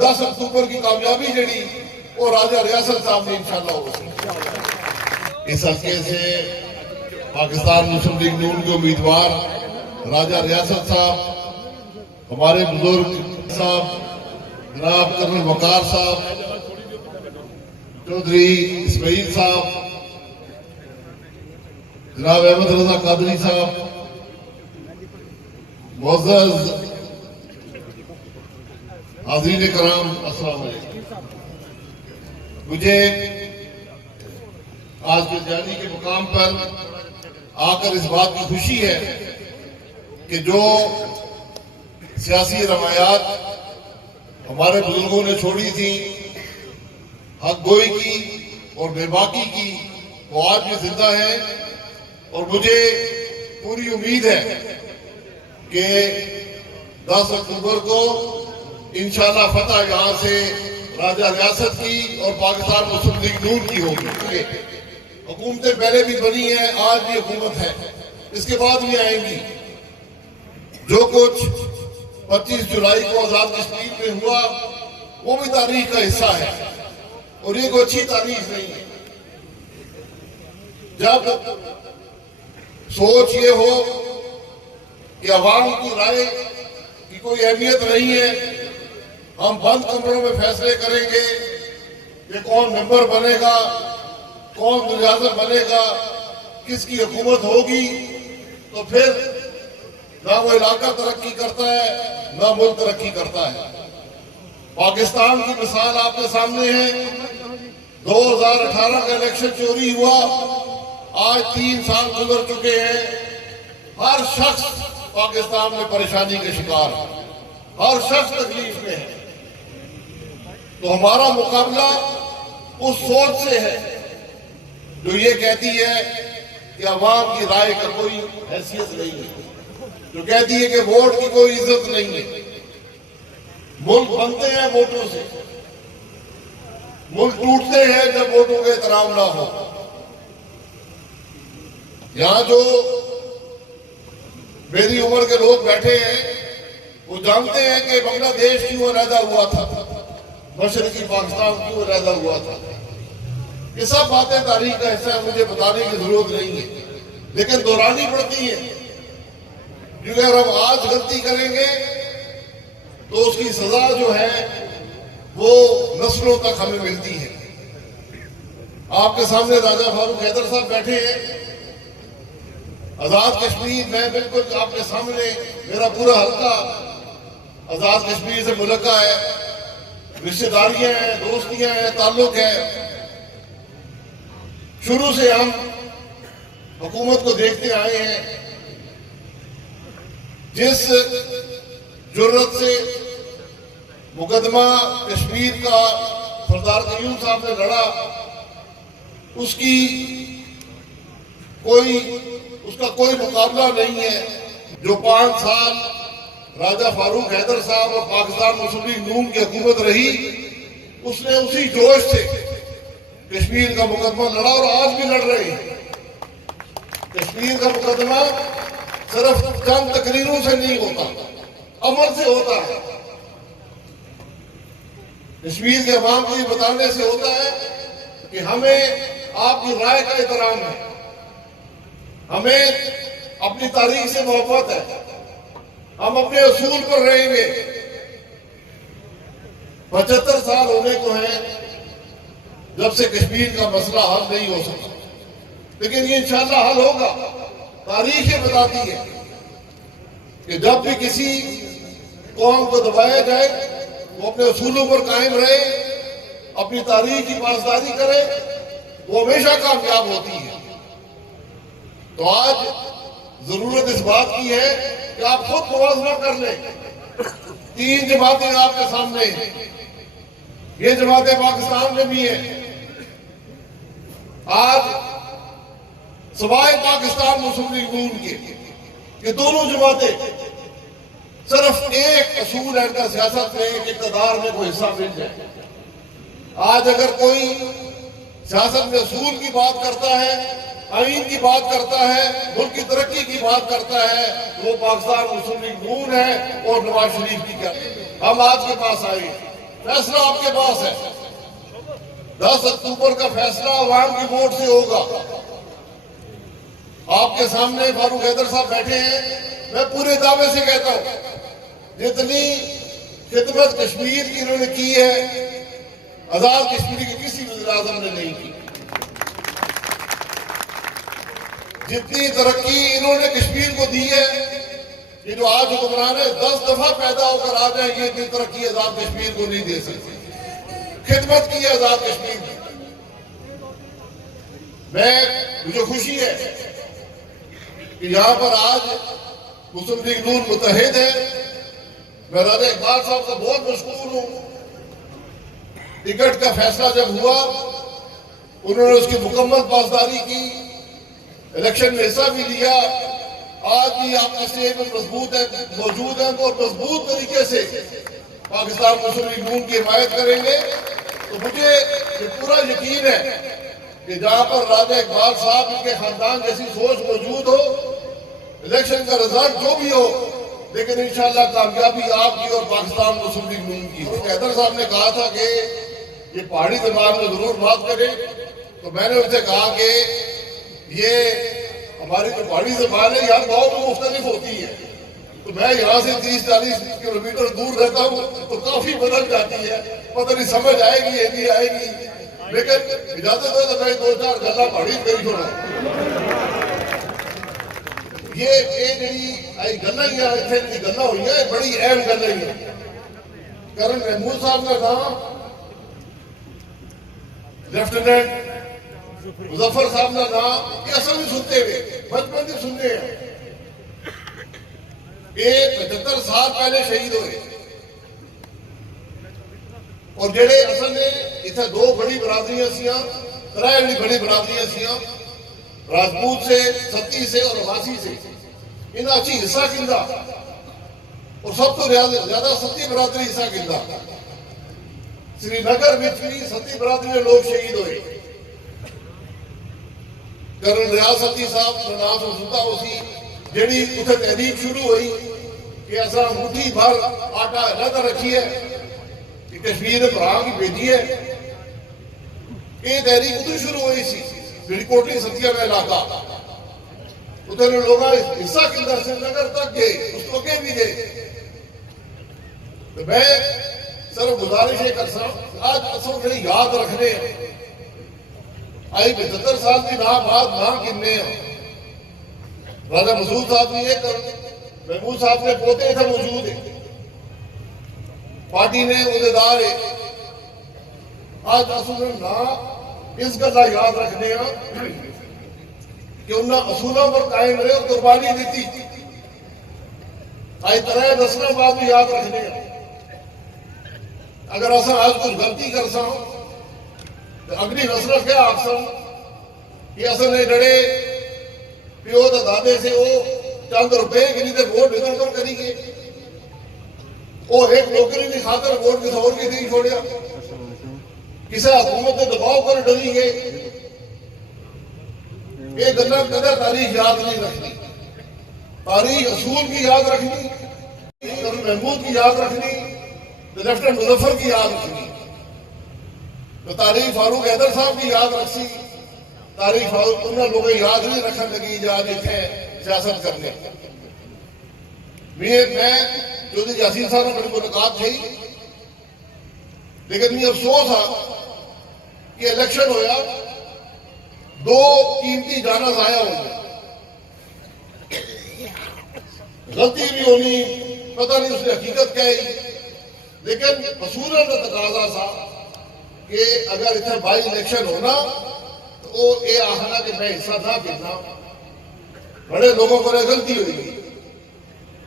10 October की कामयाबी जड़ी वो राजा रियासत साहब ने इंशाल्लाह होगी। इस हल्के से पाकिस्तान मुस्लिम लीग नून के उम्मीदवार राजा रियासत साहब, हमारे बुजुर्ग साहब जनाब कर्नल वकार साहब, चौधरी इस्माइल साहब, जनाब अहमद रजा कादरी साहब, मुअज़्ज़ज़ हाज़रीन कराम, अस्सलाम वालेकुम। मुझे आज बिरजानी के मुकाम पर आकर इस बात की खुशी है कि जो सियासी रवायात हमारे बुजुर्गों ने छोड़ी थी, हक गोई की और बेबाकी की, वो आज भी जिंदा है। और मुझे पूरी उम्मीद है कि 10 अक्टूबर को इंशाल्लाह फतह यहाँ से राजा रियासत की और पाकिस्तान मुस्लिम लीग नून की होगी। हुकूमतें पहले भी बनी है, आज भी हुकूमत है, इसके बाद भी आएंगी। जो कुछ 25 जुलाई को आजाद कश्मीर में हुआ वो भी तारीख का हिस्सा है और ये कोई अच्छी तारीख नहीं है। जब सोच ये हो कि अवाम की राय की कोई अहमियत नहीं है, हम बंद कमरों में फैसले करेंगे कि कौन मेंबर बनेगा, कौन वज़ीर बनेगा, किसकी हुकूमत होगी, तो फिर ना वो इलाका तरक्की करता है ना मुल्क तरक्की करता है। पाकिस्तान की मिसाल आपके सामने है। 2018 का इलेक्शन चोरी हुआ, आज 3 साल गुजर चुके हैं। हर शख्स पाकिस्तान में परेशानी के शिकार है, हर शख्स तकलीफ में है। तो हमारा मुकाबला उस सोच से है जो ये कहती है कि अवाम की राय का कोई हैसियत नहीं है, जो कहती है कि वोट की कोई इज्जत नहीं है। मुल्क बनते हैं वोटों से, मुल्क टूटते हैं जब वोटों का एहतराम ना हो। यहां जो मेरी उम्र के लोग बैठे हैं वो जानते हैं कि बांग्लादेश क्यों अलहदा हुआ था, मशरकी पाकिस्तान क्यों अलहदा हुआ था। ये सब बातें तारीख का हिस्सा है, मुझे बताने की जरूरत नहीं है, लेकिन दोहरानी पड़ती है क्योंकि अगर हम आज गलती करेंगे तो उसकी सजा जो है वो नस्लों तक हमें मिलती है। आपके सामने राजा फारूक हैदर साहब बैठे हैं। आजाद कश्मीर में बिल्कुल आपके सामने मेरा पूरा हल्का आजाद कश्मीर से मुल्का है, रिश्तेदारियां हैं, दोस्तियां हैं, ताल्लुक है। शुरू से हम हुकूमत को देखते आए हैं। जिस जुर्रत से मुकदमा कश्मीर का सरदार कयूम साहब ने लड़ा, उसका कोई मुकाबला नहीं है। जो 5 साल राजा फारूक हैदर साहब और पाकिस्तान मुस्लिम लीग नून की हुकूमत रही, उसने उसी जोश से कश्मीर का मुकदमा लड़ा और आज भी लड़ रहे हैं। कश्मीर का मुकदमा सिर्फ चंद तकरीरों से नहीं होता, अमल से होता है। कश्मीर के अवाम को ये बताने से होता है कि हमें आपकी राय का एहतराम है, हमें अपनी तारीख से मोहब्बत है, हम अपने असूल पर रहेंगे। 75 साल होने को है जब से कश्मीर का मसला हल नहीं हो सका, लेकिन ये इंशाल्लाह हल होगा। तारीख ये बताती है कि जब भी किसी कौम को दबाया जाए वो अपने असूलों पर कायम रहे, अपनी तारीख की पासदारी करे, वो हमेशा कामयाब होती है। तो आज जरूरत इस बात की है कि आप खुद मुवाजना कर लें। 3 जमातें आपके सामने हैं, ये जमातें पाकिस्तान में भी हैं। आज सवाए पाकिस्तान मुस्लिम लीग नून के ये दोनों जमातें सिर्फ एक असूल है इनका सियासत में, एक इक़्तिदार में कोई हिस्सा मिल जाए। आज अगर कोई सियासत में असूल की बात करता है, आईन की बात करता है, मुल्क की तरक्की की बात करता है, वो पाकिस्तान मुस्लिम लीग नून है और नवाज शरीफ की क्या। हम आज के पास आए फैसला आपके पास है। 10 अक्टूबर का फैसला अवाम की वोट से होगा। आपके सामने फारूक हैदर साहब बैठे हैं। मैं पूरे दावे से कहता हूं, जितनी खिदमत कश्मीर की इन्होंने की है, आजाद कश्मीर के किसी वज़ीर आज़म ने नहीं की। जितनी तरक्की इन्होंने कश्मीर को दी है, ये जो आज हुक्मरान है 10 दफा पैदा होकर आ जाएंगे, इतनी तरक्की आजाद कश्मीर को नहीं दे सकते। खिदमत की है आजाद कश्मीर की। मुझे खुशी है कि यहां पर आज मुस्लिम लीग नून मुत्तहिद है। मैं राजा इकबाल साहब का बहुत मशकूर हूं। टिकट का फैसला जब हुआ, उन्होंने उसकी मुकम्मल पासदारी की, इलेक्शन में हिस्सा भी लिया। आज भी आपके स्टेज में मजबूत है, मौजूद है और मजबूत तरीके से पाकिस्तान मुस्लिम लीग नून की हिमायत करेंगे। तो मुझे ये पूरा यकीन है कि जहां पर राजा इकबाल साहब इनके खानदान जैसी सोच मौजूद हो, इलेक्शन का रिजल्ट जो भी हो, लेकिन इंशाअल्लाह कामयाबी आपकी और पाकिस्तान मुस्लिम लीग नून की। हैदर साहब ने कहा था कि ये पहाड़ी जबान में जरूर बात करें, तो मैंने उनसे कहा कि ये हमारी जो पहाड़ी जबान है यहाँ गाँव में मुख्तलिफ होती है। तो मैं यहाँ से 30-40 किलोमीटर दूर रहता हूँ, तो काफी बदल जाती है। पता नहीं समझ आएगी या नहीं आएगी, लेकिन इजाजत हो तो मैं 2-4 गल्ला पहाड़ी करी छोड़ा। ये जी गल्ला इतने गल्ला हुई है, बड़ी अहम गल है। कर्नल महमूद साहब का नाम, लेफ्टिनेंट मुजफ्फर साहब का नाम, ये असल में सुनते हुए बचपन से सुनते हैं। ये 75 साल पहले शहीद हुए और जेड़े असल ने इतने 2 बड़ी बरादरियां सियां, 3 बड़ी बरादरियां सियां, राजपूत से, सत्ती से और अब्बासी से। इन्हें अच्छी हिस्सा किंदा और सब तो ज्यादा सत्ती बरादरी हिस्सा किंदा। श्रीनगर में भी सत्ती बरादरी के लोग शहीद हुए। कर्नल रियाज सत्ती साहब का नाम सुनता उसी जेड़ी उसे तहरीक शुरू हुई कि असा मुट्ठी भर आटा अलग रखी है कि कश्मीर में भरा की भेजी है। ये तहरीक उधर शुरू हुई सी, कोटली सतिया का इलाका। उधर लोग हिस्सा किया, श्रीनगर तक गए, उसको आगे भी गए। तो मैं सिर्फ गुजारिश ये कर सकता, आज असों के याद रखने आई 75 साल की ना बात ना गिनने। राजा मसूद साहब ने महमूद साहब ने पोते थे मौजूद है, पार्टी ने उहदेदार है। आज असुल ना इस गल याद रखने कि उन्होंने असूलों पर कायम रहे और कुर्बानी दी थी। आज 3 नस्लों बाद भी याद रखने। अगर असा आज कुछ गलती कर सो तो अगली नस्ल क्या आखसो कि असल ने जड़े प्यो तो दादे से वो चंद रुपए गिनी तो वोट इधर उधर करी गए, वो एक नौकरी की खातर वोट किसी और की नहीं छोड़िया, किसी हुकूमत के दबाव पर डरी गए। ये गल्ला कदा तारीख याद नहीं रखनी, तारीख असूल की याद रखनी, महमूद की याद रखनी, तो लेफ्टिनेंट मुजफ्फर की याद रखनी, तो तारीख फारूक हैदर साहब की याद रखी। तारीख फारूक उन्होंने लोग याद नहीं रखने लगी जहां इतने सियासत करने। मैं चौधरी यासीन साहब ने बड़ी मुलाकात थी, लेकिन ये अफसोस है कि इलेक्शन होया 2 कीमती जाना जाया हो गया। गलती भी होनी, पता नहीं उसकी हकीकत क्या है, लेकिन असूलन का तकाजा था कि अगर इतना बाई इलेक्शन होना तो वो ये आखना कि मैं हिस्सा ना देना, बड़े लोगों को गलती हुई।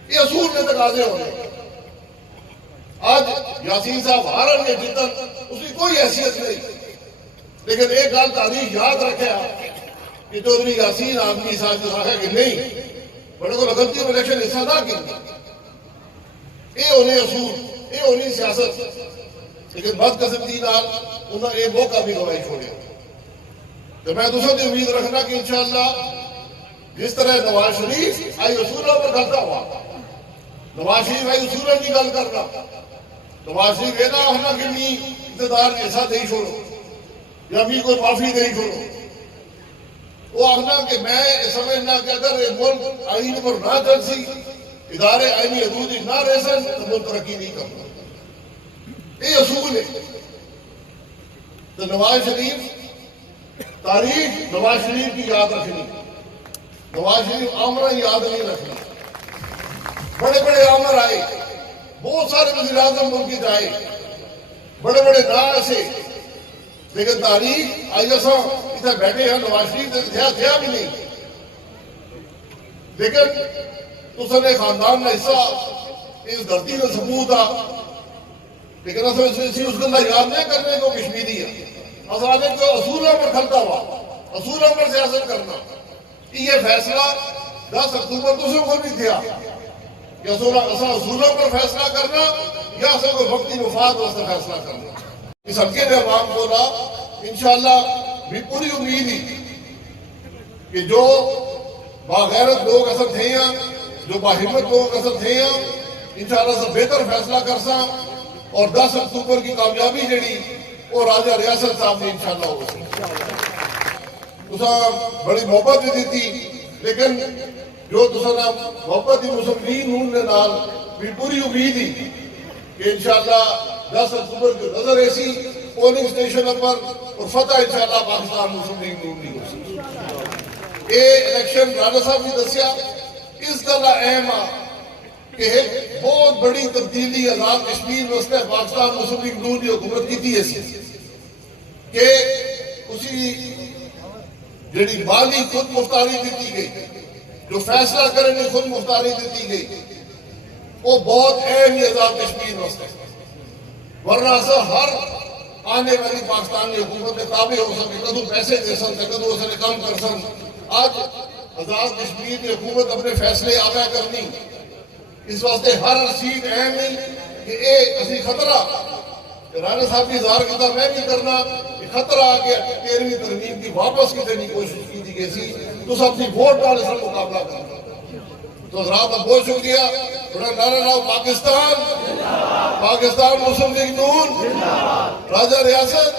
ये असूल के तकाजे होने। आज यासीन साहब हारन या जितन उसकी कोई हैसियत नहीं, लेकिन एक गल तारीख याद रखे कि चौधरी यासीन आदमी साथ है कि नहीं, बड़े को गलती में इलेक्शन हिस्सा ना गिनता। ये होने असूल, ये होनी सियासत, लेकिन बदकिस्मती नाल उन्होंने ये मौका भी गवाई छोड़े। तो मैं दूसरों की उम्मीद रखना कि इंशाअल्लाह जिस तरह नवाज शरीफ आई उसूलों पर गलता हुआ, नवाज शरीफ आई उसूलों की गल करना, नवाज शरीफ ये ना होना कि मी इकतदार ऐसा नहीं छोड़ो या मी कोई माफी नहीं छोड़ो। वो आखना कि मैं समझना कि अगर ये मुल्क आइन पर ना चल सी, इदारे आईनी हदूद ना रह सन तो मुल्क तरक्की नहीं करना। ये असूल है। तो नवाज शरीफ तारीख नवाज शरीफ की याद रखनी, नवाज शरीफ आमरा याद नहीं रखनी। बड़े बड़े आमर आए, बहुत सारे वज़ीर आज़म मुल्क के आए, बड़े बड़े ना ऐसे, लेकिन तारीख आज असा इतना बैठे हैं नवाज शरीफ थे भी नहीं, लेकिन तुसने खानदान का हिस्सा इस धरती में सबूत आ, लेकिन उस गला याद नहीं करने को कश्मीरी है। असाने को असूलों पर खलता हुआ, असूलों पर सियासत करना। ये फैसला 10 अक्टूबर तुझे को नहीं दिया कि असूलों पर फैसला करना या कोई वक्ती मुफाद वास्ते फैसला करना। इस हल्के में अवाम को ना इंशाअल्लाह भी पूरी उम्मीद ही कि जो बागैरत लोग असल थे, जो बाहिम्मत लोग असल थे, इंशाअल्लाह से बेहतर फैसला कर सा और 10 अक्टूबर की कामयाबी जड़ी वो राजा रियासत साहब ने इंशाअल्लाह हो सी। तुसा बड़ी मोहब्बत भी दी थी, लेकिन जो तुसा मोहब्बत ही मुस्लिम लीग नून ने नाल भी पूरी उम्मीद ही कि इंशाअल्लाह 10 अक्टूबर की नजर ऐसी पोलिंग स्टेशन पर और फतह इंशाअल्लाह पाकिस्तान मुस्लिम लीग नून नहीं हो सकती। ये इलेक्शन राजा साहब ने दसिया इस गल अहम आ कि एक बहुत बड़ी तब्दीली आजाद कश्मीर वास्ते पाकिस्तान मुस्लिम लीग नून की हुकूमत की थी कि उसी जी माली खुद मुख्तारी दी गई, जो फैसला करने खुद मुख्तारी दी गई, वो बहुत अहम ही आजाद कश्मीर वास्ते। वरना से हर आने वाली पाकिस्तान की हुकूमत के ताबे हो सके, कदू पैसे दे सन, कदू उसने कम कर सन। आज आजाद कश्मीर की हुकूमत अपने फैसले आगा करनी, इस वास्ते हर सीट अहम नहीं कि असी खतरा राणा साहब की इजहार किया, मैं भी करना खतरा आ गया 13वीं तरमीम की वापस की देने की कोशिश की थी गई तो अपनी वोट डाल सर मुकाबला करना। तो हजरात बहुत शुक्रिया, बड़ा नारा लाओ पाकिस्तान, पाकिस्तान मुस्लिम लीग नून, राजा रियासत।